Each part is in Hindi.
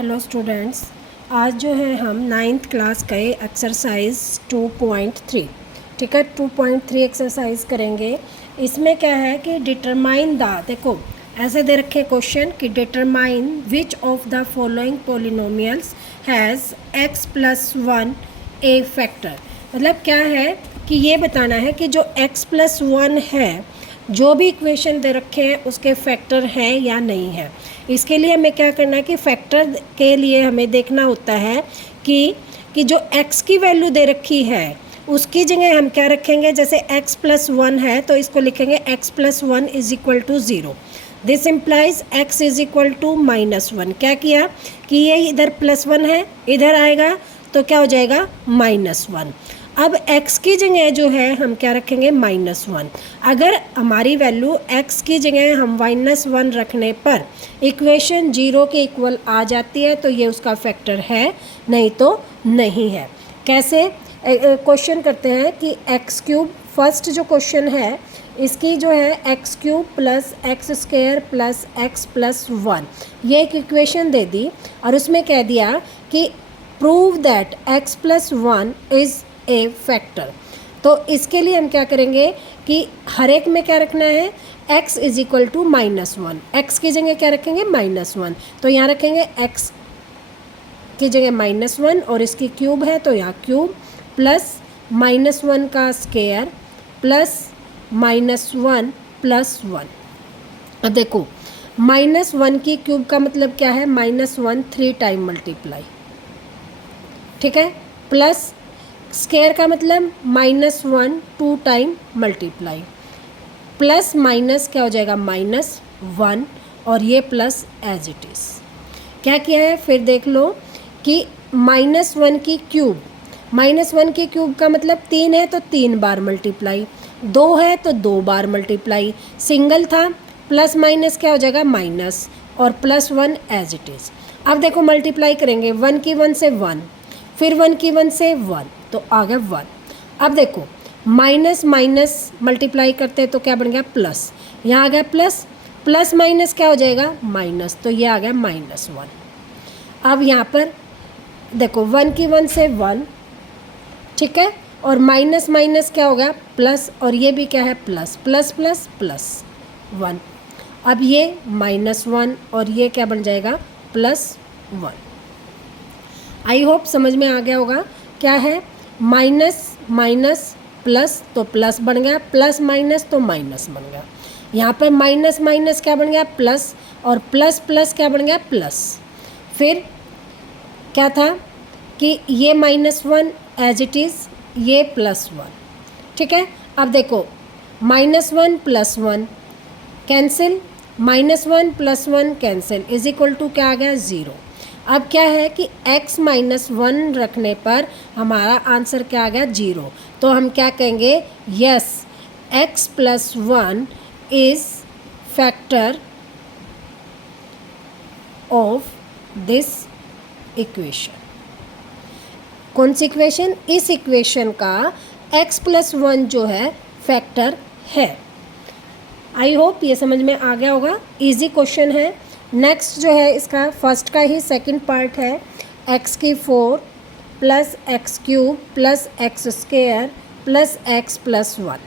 हेलो स्टूडेंट्स, आज जो है हम नाइन्थ क्लास का एक्सरसाइज 2.3 ठीक है 2.3 एक्सरसाइज करेंगे। इसमें क्या है कि डिटरमाइन द, देखो ऐसे दे रखे क्वेश्चन कि determine which of the following polynomials has x plus 1 A factor. मतलब क्या है कि ये बताना है कि जो x प्लस 1 है, जो भी इक्वेशन दे रखे हैं उसके फैक्टर हैं या नहीं है। इसके लिए हमें क्या करना है कि फैक्टर के लिए हमें देखना होता है कि जो x की वैल्यू दे रखी है उसकी जगह हम क्या रखेंगे। जैसे x प्लस 1 है तो इसको लिखेंगे x plus 1 is equal to 0। This implies x is equal to -1। क्या किया कि ये इधर +1 है, इधर आएगा तो क्या हो जाएगा -1। अब x की जगह जो है हम क्या रखेंगे -1। अगर हमारी वैल्यू x की जगह हम -1 रखने पर इक्वेशन 0 के इक्वल आ जाती है तो ये उसका फैक्टर है, नहीं तो नहीं है। कैसे क्वेश्चन करते हैं कि x क्यूब, फर्स्ट जो क्वेश्चन है इसकी जो है x cube plus x square plus x plus 1, ये एक इक्वेशन दे दी और उसमें कह दिया कि prove that x plus 1 is a factor. तो इसके लिए हम क्या करेंगे कि हर एक में क्या रखना है, x is equal to -1। x की जगह क्या रखेंगे -1, तो यहाँ रखेंगे x की जगह -1 और इसकी क्यूब है तो यहाँ क्यूब प्लस -1 का स्क्वायर प्लस -1 प्लस 1। अब देखो -1 की क्यूब का मतलब क्या है, -1 3 टाइम मल्टीप्लाई, ठीक है, प्लस स्क्वायर का मतलब -1 2 टाइम मल्टीप्लाई, प्लस माइनस क्या हो जाएगा -1 और ये प्लस एज इट इज़। क्या किया है फिर देख लो कि -1 की क्यूब, -1 की क्यूब का मतलब 3 है तो 3 बार मल्टीप्लाई, 2 है तो 2 बार मल्टीप्लाई, सिंगल था प्लस माइनस क्या हो जाएगा माइनस और +1 एज इट इज़। अब देखो मल्टीप्लाई करेंगे 1 की 1 से 1, फिर 1 की 1 से 1 तो आ गया 1। अब देखो माइनस माइनस मल्टीप्लाई करते हैं तो क्या बन गया प्लस, यहाँ आ गया प्लस, प्लस माइनस क्या हो जाएगा माइनस, तो ये आ गया -1। अब यहाँ पर देखो 1 की 1 से 1, ठीक है, और माइनस माइनस क्या हो गया प्लस, और ये भी क्या है प्लस, प्लस प्लस प्लस 1। अब ये -1 और ये क्या बन जाएगा +1। आई होप समझ में आ गया होगा। क्या है माइनस माइनस प्लस तो प्लस बन गया, प्लस माइनस तो माइनस बन गया। यहाँ पर माइनस माइनस क्या बन गया प्लस और प्लस प्लस क्या बन गया प्लस। फिर क्या था कि ये -1 एज इट इज़, ये +1, ठीक है। अब देखो -1 + 1 cancel, -1 + 1 cancel is equal to क्या आ गया 0। अब क्या है कि x -1 रखने पर हमारा आंसर क्या आ गया 0। तो हम क्या कहेंगे, yes x plus 1 is factor of this equation. कौन सी इक्वेशन, इस इक्वेशन का x प्लस 1 जो है फैक्टर है। आई होप ये समझ में आ गया होगा, इजी क्वेश्चन है। नेक्स्ट जो है इसका फर्स्ट का ही सेकंड पार्ट है, x की 4 plus x cube plus x square plus x plus 1।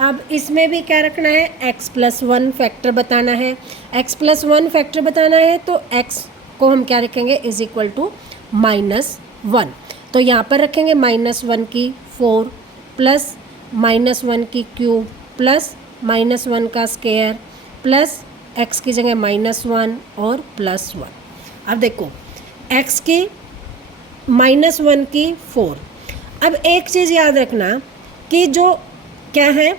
अब इसमें भी क्या रखना है, x प्लस 1 फैक्टर बताना है। x प्लस 1 फैक्टर बताना है तो x को हम क्या रखेंगे इज इक्वल टू -1। तो यहाँ पर रखेंगे -1 की 4 प्लस -1 की क्यूब प्लस -1 का स्क्वायर प्लस x की जगह -1 और +1। अब देखो x की -1 की 4। अब एक चीज़ याद रखना कि जो क्या है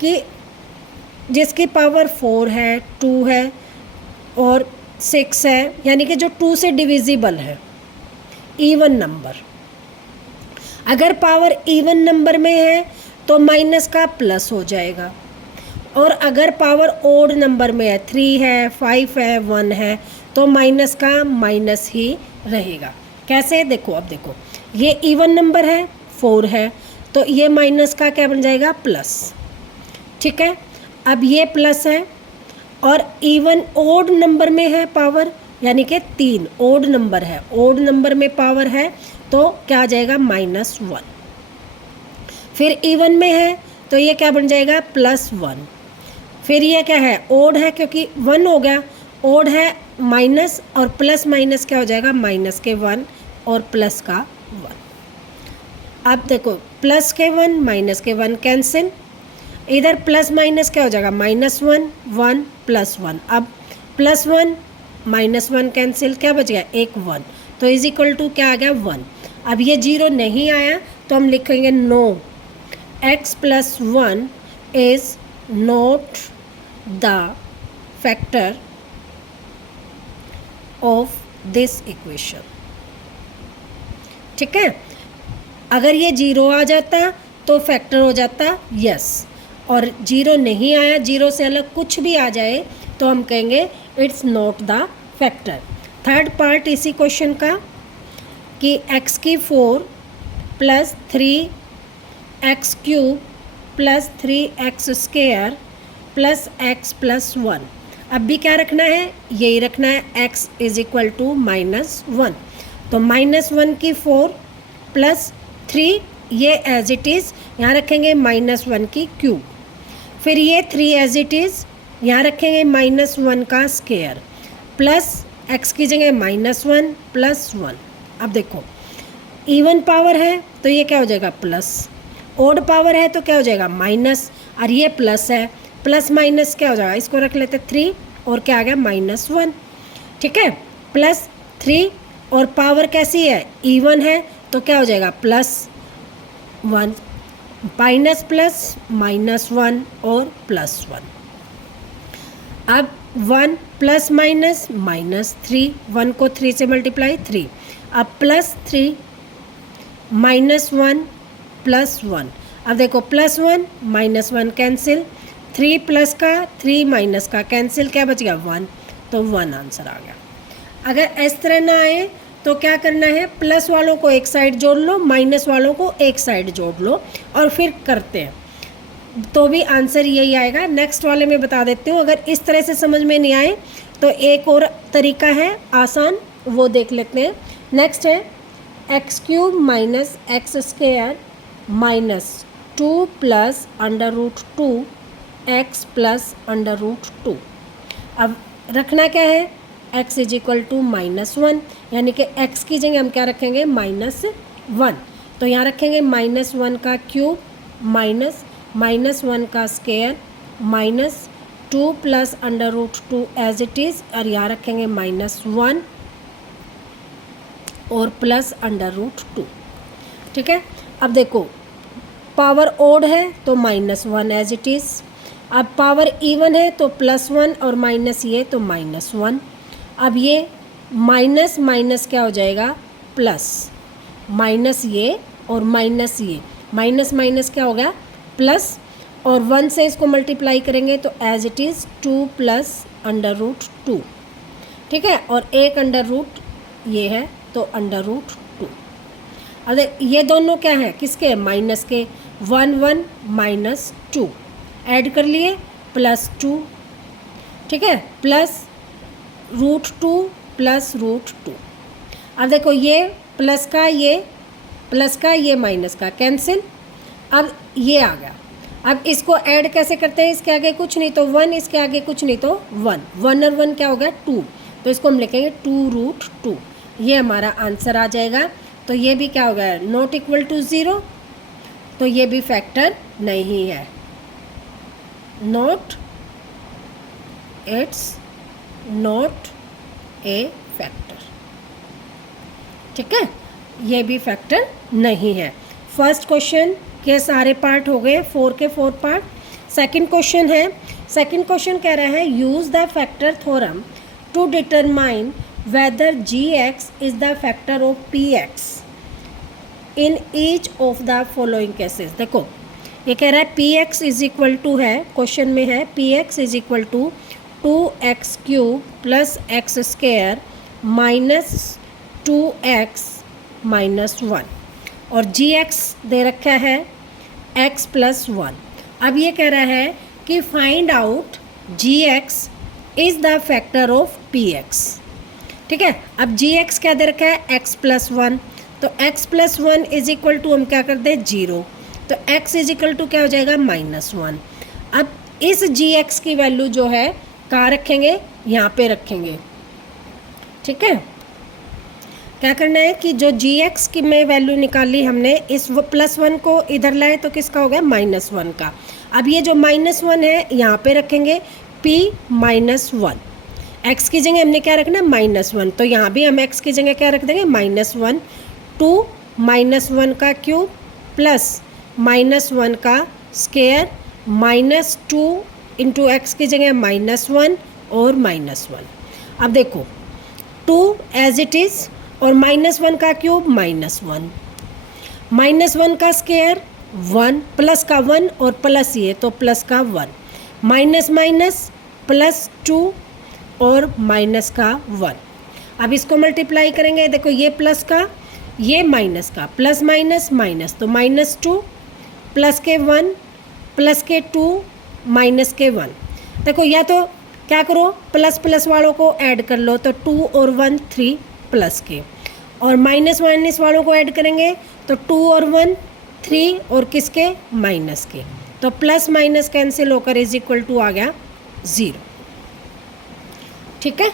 कि जिसकी पावर 4 है, 2 है और 6 है, यानी कि जो 2 से डिविजिबल है, इवन नंबर, अगर पावर इवन नंबर में है तो माइनस का प्लस हो जाएगा, और अगर पावर ओड नंबर में है, 3 है, 5 है, 1 है, तो माइनस का माइनस ही रहेगा। कैसे देखो, अब देखो ये इवन नंबर है 4 है तो ये माइनस का क्या बन जाएगा प्लस, ठीक है। अब ये प्लस है और इवन ओड नंबर में है पावर यानी कि 3 ओड नंबर है, ओड नंबर में पावर है तो क्या आ जाएगा -1। फिर इवन में है तो ये क्या बन जाएगा +1। फिर ये क्या है ओड है क्योंकि 1 हो गया, ओड है माइनस और प्लस माइनस क्या हो जाएगा माइनस के 1 और प्लस का 1। अब देखो प्लस के 1 माइनस के 1 कैंसिल, इधर प्लस माइनस क्या हो जाएगा -1 1 +1। अब +1 -1 कैंसिल, क्या बच गया एक 1, तो इज इक्वल टू क्या आ गया 1। अब ये 0 नहीं आया तो हम लिखेंगे no x + 1 is not the factor of this equation. ठीक है, अगर ये 0 आ जाता तो फैक्टर हो जाता यस, और 0 नहीं आया, 0 से अलग कुछ भी आ जाए तो हम कहेंगे it's not the factor. Third part इसी क्वेश्चन का कि x की 4 + 3x³ + 3x² + x + 1। अब भी क्या रखना है, यही रखना है x = -1। तो -1 की 4 + 3 ये एज इट इज़ यहाँ रखेंगे -1 की क्यूब, फिर ये 3 एज इट इज़ यहाँ रखेंगे -1 का स्क्वायर प्लस x की जगह -1 + 1। अब देखो इवन पावर है तो ये क्या हो जाएगा प्लस, ओड पावर है तो क्या हो जाएगा माइनस, और ये प्लस है, प्लस माइनस क्या हो जाएगा, इसको रख लेते 3 और क्या आ गया -1। ठीक है, +3 और पावर कैसी है इवन है तो क्या हो जाएगा +1 माइनस प्लस -1 और +1। अब 1 + -3, 1 को 3 से मल्टीप्लाई 3, अब +3 -1 +1। अब देखो +1 -1 कैंसिल, 3 प्लस का 3 माइनस का कैंसिल, क्या बच गया 1, तो 1 आंसर आ गया। अगर इस तरह ना आए तो क्या करना है, प्लस वालों को एक साइड जोड़ लो, माइनस वालों को एक साइड जोड़ लो और फिर करते हैं तो भी आंसर यही आएगा। नेक्स्ट वाले में बता देती हूँ, अगर इस तरह से समझ में नहीं आए तो एक और तरीका है आसान, वो देख लेते हैं। नेक्स्ट है x³ - x² - 2 + √2 x + √2। अब रखना क्या है, x = -1, यानी कि x की जगह हम क्या रखेंगे -1, तो यहाँ रखेंगे -1 का क्यूब -1 का स्क्वायर -2 + √2 एज इट इज़, और यहाँ रखेंगे -1 और प्लस √2। ठीक है, अब देखो पावर ओड है तो -1 एज इट इज़, अब पावर इवन है तो +1 और माइनस ये तो -1। अब ये माइनस माइनस क्या हो जाएगा प्लस, माइनस ये और माइनस ये, माइनस माइनस क्या हो गया प्लस, और 1 से इसको मल्टीप्लाई करेंगे तो एज इट इज़ 2 + √2। ठीक है, और एक अंडर रूट ये है तो √2। अब ये दोनों क्या है किसके, माइनस के, 1 1 -2 ऐड कर लिए +2। ठीक है, प्लस √2 + √2। अब देखो ये प्लस का ये माइनस का कैंसिल, अब ये आ गया। अब इसको ऐड कैसे करते हैं, इसके आगे कुछ नहीं तो 1, इसके आगे कुछ नहीं तो 1, 1 और 1 क्या हो गया 2, तो इसको हम लिखेंगे 2√2, ये हमारा आंसर आ जाएगा। तो ये भी क्या हो गया नॉट इक्वल टू 0, तो ये भी फैक्टर नहीं है, not, it's not a factor. ठीक है, ये भी फैक्टर नहीं है। फर्स्ट क्वेश्चन के सारे पार्ट हो गए, 4 के 4 पार्ट। सेकंड क्वेश्चन है, सेकंड क्वेश्चन कह रहा है use the factor theorem to determine whether gx is the factor of px in each of the following cases। देखो ये कह रहा है px = है, क्वेश्चन में है px = 2x³ + x² - 2x - 1, और gx दे रखा है x + 1। अब ये कह रहा है कि find out gx is the factor of px। ठीक है। अब जी एक्स क्या दे रखा है, एक्स प्लस वन, तो x plus one is equal to हम क्या कर दें, जीरो, तो एक्स इज इक्वल टू क्या हो जाएगा, माइनस वन। अब इस जी एक्स की वैल्यू जो है कहाँ रखेंगे, यहाँ पे रखेंगे। ठीक है, क्या करना है कि जो जी एक्स की में वैल्यू निकाली हमने, इस प्लस वन को इधर लाए तो किसका हो गया, माइनस वन का। अब ये जो माइनस वन है यहाँ पे रखेंगे p माइनस वन, एक्स की जगह हमने क्या रखना, माइनस वन, तो यहाँ भी हम एक्स की जगह क्या रख देंगे, minus one. Two minus one का क्यूब प्लस माइनस वन का square minus two into x की जगह माइनस वन और माइनस वन। अब देखो टू एज इट इज़ और माइनस वन का cube minus one, minus one का स्क्वायर वन, प्लस का वन और प्लस ये तो प्लस का one, minus minus plus two और माइनस का वन। अब इसको मल्टीप्लाई करेंगे, देखो ये प्लस का ये माइनस का, प्लस माइनस माइनस, तो माइनस टू प्लस के वन प्लस के टू माइनस के वन। देखो या तो क्या करो, प्लस प्लस वालों को ऐड कर लो, तो टू और वन थ्री प्लस के, और माइनस माइनस वालों को ऐड करेंगे तो टू और वन थ्री और किसके, माइनस के, तो प्लस माइनस कैंसिल होकर इज इक्वल टू आ गया ज़ीरो। ठीक है,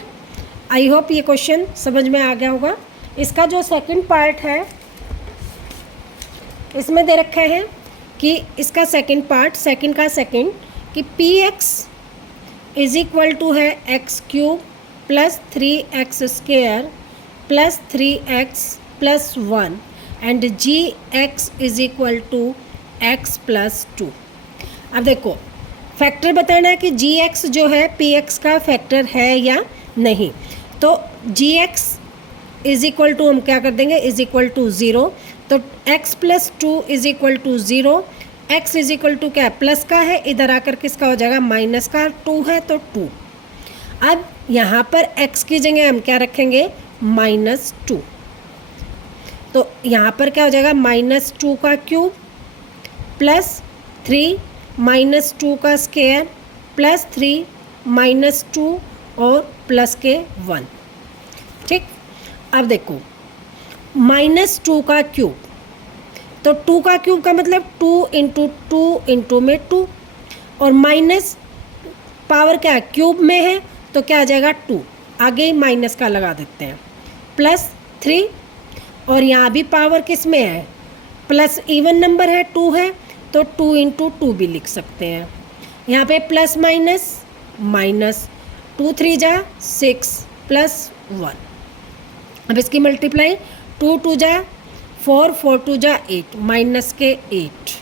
आई होप ये क्वेश्चन समझ में आ गया होगा। इसका जो सेकंड पार्ट है इसमें दे रखा है कि इसका सेकंड पार्ट, सेकंड का सेकंड, कि P x is equal to है X cube plus three X square plus three X plus one and G x is equal to X plus two. अब देखो फैक्टर बताना है कि जी एक्स जो है पी एक्स का फैक्टर है या नहीं, तो g x is equal to हम क्या कर देंगे, इज इक्वल टू ज़ीरो, तो x plus two is equal to zero, x is equal to क्या है, प्लस का है, इधर आकर किसका हो जाएगा, माइनस का, टू है तो टू। अब यहाँ पर x की जगह हम क्या रखेंगे, माइनस टू, तो यहाँ पर क्या हो जाएगा, माइनस टू का cube plus three minus two का square plus three minus two और प्लस के वन। ठीक, अब देखो माइनस टू का क्यूब, तो टू का क्यूब का मतलब टू इंटू में टू, और माइनस पावर क्या है, क्यूब में है तो क्या आ जाएगा टू, आगे ही माइनस का लगा देते हैं, प्लस थ्री, और यहाँ भी पावर किस में है, प्लस इवन नंबर है टू है तो टू इंटू टू भी लिख सकते हैं। यहाँ पे plus minus minus, two three जा सिक्स प्लस वन। अब इसकी मल्टीप्लाई, टू टू जा फोर, फोर टू जा एट, माइनस के एट।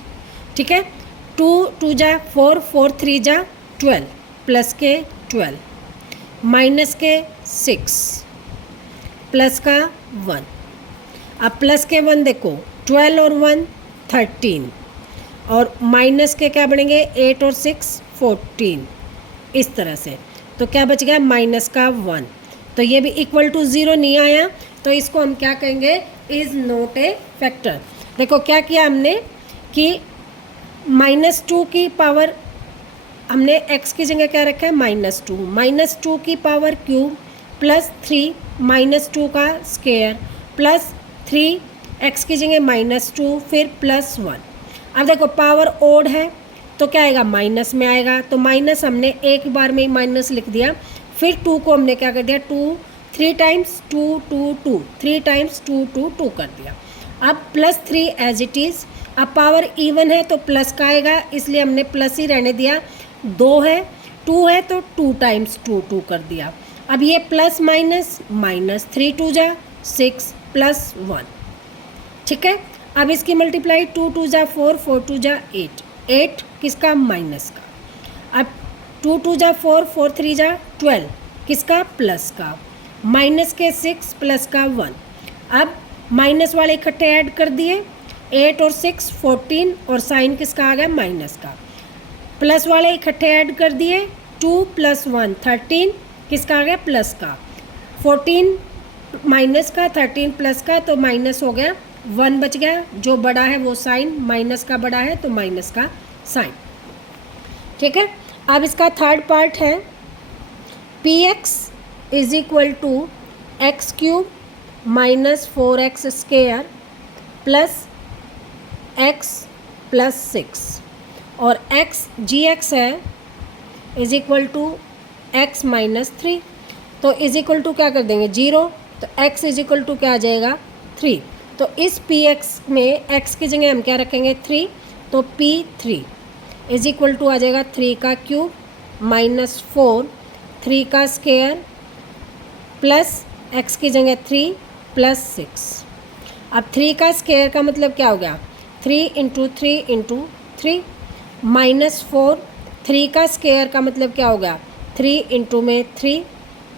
ठीक है, टू टू जा फोर, फोर थ्री जा ट्वेल्व, प्लस के ट्वेल्व, माइनस के सिक्स, प्लस का वन। अब प्लस के वन देखो, ट्वेल्व और वन थर्टीन, और माइनस के क्या बनेंगे, एट और सिक्स फोर्टीन, इस तरह से। तो क्या बच गया, माइनस का वन, तो ये भी इक्वल टू ज़ीरो नहीं आया, तो इसको हम क्या कहेंगे, इज़ नॉट ए फैक्टर। देखो क्या किया हमने कि माइनस टू की पावर, हमने x की जगह क्या रखा है, माइनस टू की power cube plus three minus two का स्क्वायर प्लस थ्री, एक्स की जगह माइनस टू फिर प्लस वन। अब देखो पावर ओड है तो क्या आएगा, माइनस में आएगा, तो माइनस हमने एक बार में ही माइनस लिख दिया, फिर टू को हमने क्या कर दिया, two three times two two two, three times two two two कर दिया। अब plus three as it is, अब पावर इवन है तो प्लस का आएगा, इसलिए हमने प्लस ही रहने दिया, दो है टू है तो टू टाइम्स टू टू कर दिया। अब ये plus minus minus, three two जा सिक्स प्लस वन। ठीक है, अब इसकी मल्टीप्लाई, टू टू जा फोर, फोर टू जा एट, एट किसका, माइनस का। अब टू टू जा फोर, फोर थ्री जा ट्वेल्व, किसका, प्लस का, माइनस के सिक्स प्लस का वन। अब माइनस वाले इकट्ठे ऐड कर दिए, एट और सिक्स फोर्टीन, और साइन किसका आ गया, माइनस का। प्लस वाले इकट्ठे ऐड कर दिए, टू प्लस वन थर्टीन, किसका आ गया, प्लस का, फोर्टीन माइनस का, थर्टीन प्लस का, तो माइनस हो गया, वन बच गया, जो बड़ा है वो साइन, माइनस का बड़ा है तो माइनस का साइन। ठीक है, अब इसका थर्ड पार्ट है, P x is equal to x cube minus 4x square plus x plus 6 और एक्स जी एक्स है is equal to x minus 3। तो इज इक्वल टू क्या कर देंगे 0, तो x इज इक्वल टू क्या आ जाएगा 3। तो इस px में x की जगह हम क्या रखेंगे 3, तो p3 इज इक्वल टू आ जाएगा 3 का क्यूब माइनस 4 3 का स्क्वायर प्लस x की जगह 3 प्लस 6। अब 3 का स्क्वायर का मतलब क्या हो गया 3 इंटू 3 इंटू 3 माइनस 4 3 का स्क्वायर का मतलब क्या हो गया 3 इंटू में 3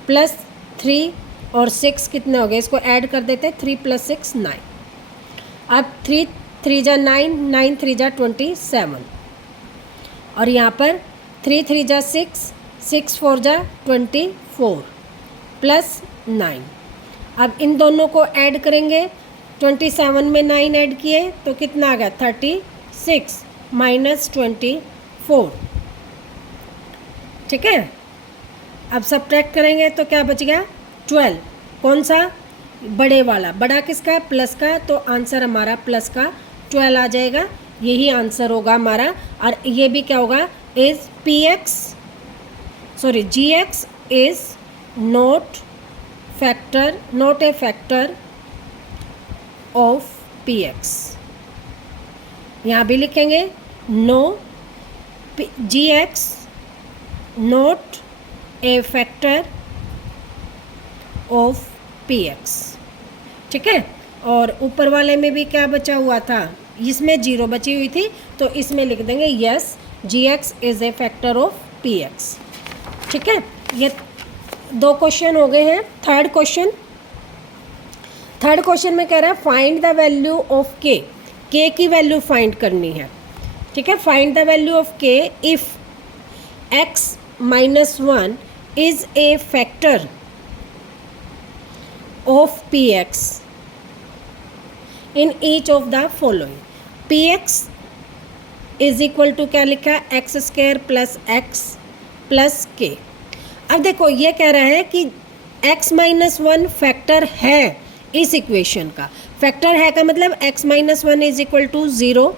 प्लस 3 और 6 कितने हो गए, इसको ऐड कर देते हैं 3 प्लस 6 9। अब 3 3 जा 9 9 3 जा 27 और यहाँ पर 3 3 जा 6 6 4 जा 24 प्लस 9। अब इन दोनों को ऐड करेंगे 27 में 9 ऐड किए तो कितना आ गया 36 माइनस 24। ठीक है, अब सब्ट्रैक्ट करेंगे तो क्या बच गया 12। कौन सा बड़े वाला, बड़ा किसका प्लस का, तो आंसर हमारा प्लस का 12 आ जाएगा। यही आंसर होगा हमारा। और ये भी क्या होगा is G x is not a factor of P x. यहाँ भी लिखेंगे no G x not a factor of P x. ठीक है, और ऊपर वाले में भी क्या बचा हुआ था, इसमें 0 बची हुई थी तो इसमें लिख देंगे yes G x is a factor of P x. ठीक है, ये 2 क्वेश्चन हो गए हैं। थर्ड क्वेश्चन में कह रहा है फाइंड द वैल्यू ऑफ के की वैल्यू फाइंड करनी है। ठीक है, find the value of k if x minus 1 is a factor of P x in each of the following. P x is equal to क्या लिखा है x square plus x plus k. अब देखो ये कह रहा है कि x माइनस 1 फैक्टर है इस इक्वेशन का। फैक्टर है का मतलब x minus 1 is equal to 0,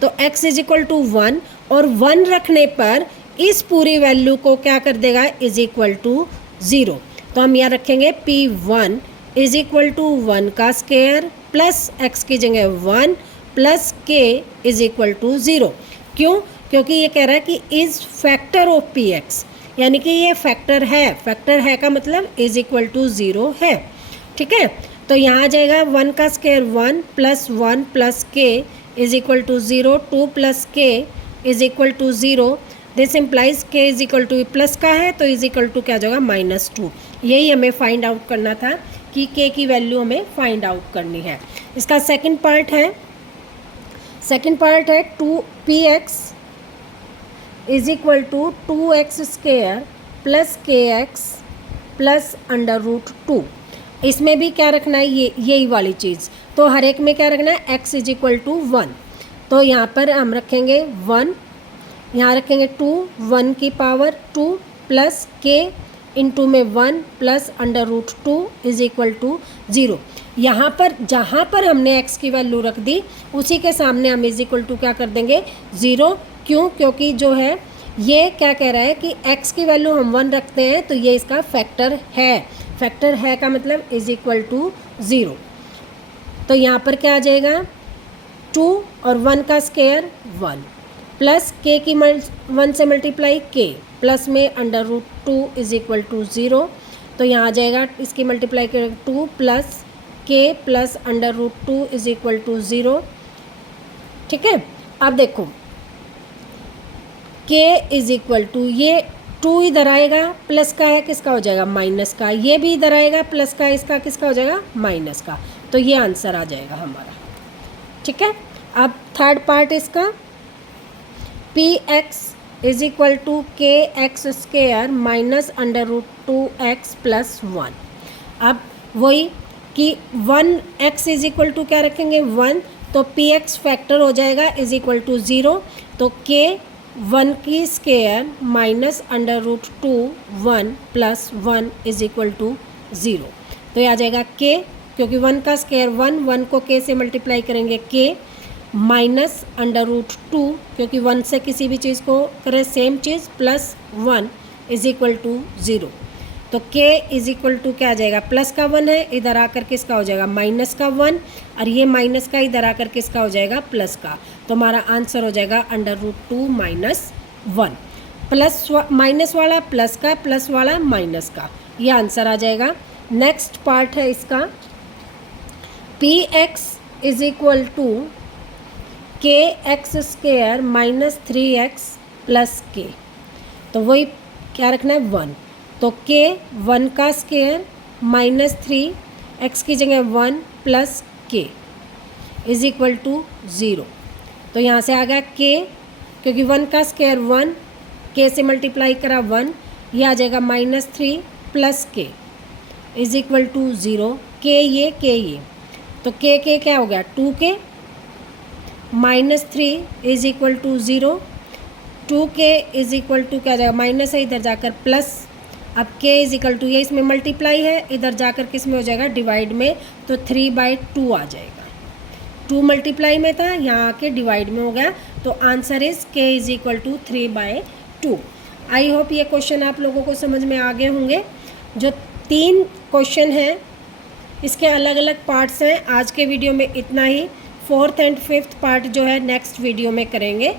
तो x इज इक्वल टू 1 और 1 रखने पर इस पूरी वैल्यू को क्या कर देगा इज इक्वल टू 0। तो हम यहाँ रखेंगे P1 इज इक्वल टू 1 का स्क्वायर प्लस x की जगह 1 plus k is equal to 0। क्यों? क्योंकि ये कह रहा है कि is factor of P x, यानी कि ये फैक्टर है का मतलब इज इक्वल टू 0 है। ठीक है, तो यहाँ आ जाएगा 1 का square 1 plus k is equal to 0, 2 plus k is equal to 0। This implies k is equal to plus का है तो इज इक्वल टू क्या हो जाएगा -2। यही हमें फाइंड आउट करना था कि k की वैल्यू हमें फाइंड आउट करनी है। इसका सेकंड पार्ट है 2px is equal to 2x square plus kx plus √2। इसमें भी क्या रखना है यही वाली चीज़, तो हर एक में क्या रखना है x इज इक्वल टू 1। तो यहाँ पर हम रखेंगे 1, यहाँ रखेंगे 2 1 की पावर 2 प्लस k इंटू में 1 प्लस √2 इज इक्वल टू 0। यहाँ पर जहाँ पर हमने x की वैल्यू रख दी उसी के सामने हम इज इक्वल टू क्या कर देंगे 0। क्यों? क्योंकि जो है ये क्या कह रहा है कि x की वैल्यू हम 1 रखते हैं तो ये इसका फैक्टर है का मतलब इज इक्वल टू 0। तो यहाँ पर क्या आ जाएगा 2 और 1 का स्क्वायर 1 प्लस k की 1 से मल्टीप्लाई k प्लस में √2 इज इक्वल टू 0। तो यहाँ आ जाएगा इसकी मल्टीप्लाई कर 2 plus k plus √2 is equal to 0। ठीक है, अब देखो k इज इक्वल टू ये 2 इधर आएगा प्लस का है किसका हो जाएगा माइनस का, ये भी इधर आएगा प्लस का इसका किसका हो जाएगा माइनस का। तो ये आंसर आ जाएगा हमारा। ठीक है, अब थर्ड पार्ट इसका px इज इक्वल टू के x square minus √2x plus 1। अब वही कि 1x इज इक्वल टू क्या रखेंगे 1, तो px फैक्टर हो जाएगा इज इक्वल टू 0। तो k 1 की square minus √2 1 plus 1 is equal to 0। तो ये आ जाएगा के, क्योंकि 1 का स्क्वायर 1, 1 को के से मल्टीप्लाई करेंगे के, माइनस √2, क्योंकि 1 से किसी भी चीज़ को करें सेम चीज़, प्लस 1 इज इक्वल टू 0। तो k इज इक्वल टू क्या आ जाएगा, प्लस का 1 है, इधर आकर किसका हो जाएगा माइनस का 1, और ये माइनस का इधर आकर किसका हो जाएगा प्लस का। तो हमारा आंसर हो जाएगा √2 - 1। प्लस माइनस वाला प्लस का, प्लस वाला माइनस का, ये आंसर आ जाएगा। नेक्स्ट पार्ट है इसका, px is equal to kx square minus 3x plus k. तो वही क्या रखना है 1, तो k 1 का स्क्वायर माइनस 3, x की जगह 1 plus k is equal to 0। तो यहाँ से आ गया k, क्योंकि 1 का स्क्वायर 1, k से मल्टीप्लाई करा 1, ये आ जाएगा -3 plus k is equal to 0। k ये तो k क्या हो गया 2k, -3 is equal to 0, 2k is equal to क्या जाएगा, माइनस है इधर जाकर प्लस, अब k इज इक्वल टू, ये इसमें मल्टीप्लाई है, इधर जाकर किस में हो जाएगा डिवाइड में, तो 3/2 आ जाएगा। 2 मल्टीप्लाई में था, यहाँ आके डिवाइड में हो गया, तो answer is k is equal to 3/2। I hope ये क्वेश्चन आप लोगों को समझ में आ गए होंगे। जो 3 क्वेश्चन हैं इसके अलग अलग पार्ट्स हैं। आज के वीडियो में इतना ही, 4th एंड 5th पार्ट जो है नेक्स्ट वीडियो में करेंगे।